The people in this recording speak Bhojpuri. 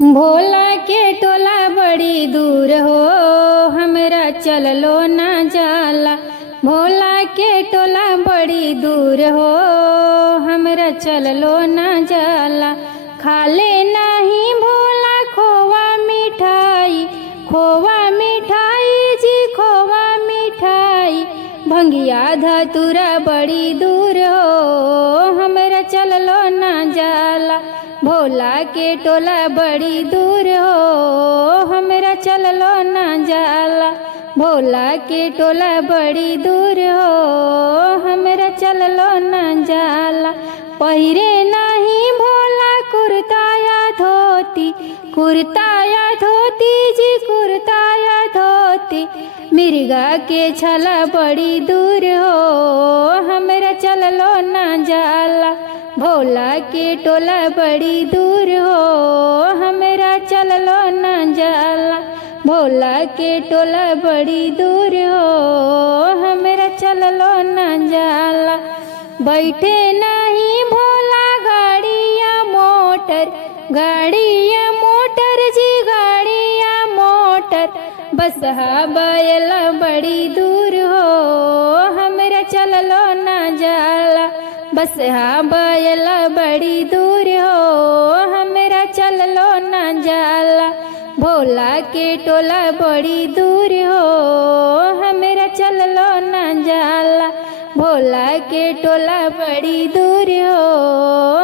भोला के टोला बड़ी दूर हो, हमरा चललो ना जाला। भोला के टोला बड़ी दूर हो, हमरा चललो ना जाला। खाले नाही भोला खोवा मिठाई, खोवा मिठाई जी खोवा मिठाई। भंगिया धतूरा बड़ी दूर हो, हमरा चललो ना जाला। भोला के टोला बड़ी दूर हो, हमरा चललो ना जाला। भोला के टोला बड़ी दूर हो, हमरा चललो ना जाला। पहिरे नाही भोला कुर्ताया धोती, कुर्ताया धोती जी कुर्ताया धोती। मिर्गा के छला बड़ी दूर हो, हमरा चललो ना जाला। भोला के टोला बड़ी दूर हो, हमरा चललो ना जाला। भोला के टोला बड़ी दूर हो, हमरा चललो ना जाला। बैठे नहीं भोला गाड़िया मोटर, गाड़िया मोटर जी गाड़िया मोटर। बसहा बैला बड़ी दूर हो, हमरा चललो ना जाला। बसहा बैला बड़ी दूर हो, हमरा चललो ना जाला। भोला के टोला बड़ी दूर हो, हमरा चललो ना जाला। भोला के टोला बड़ी दूर हो,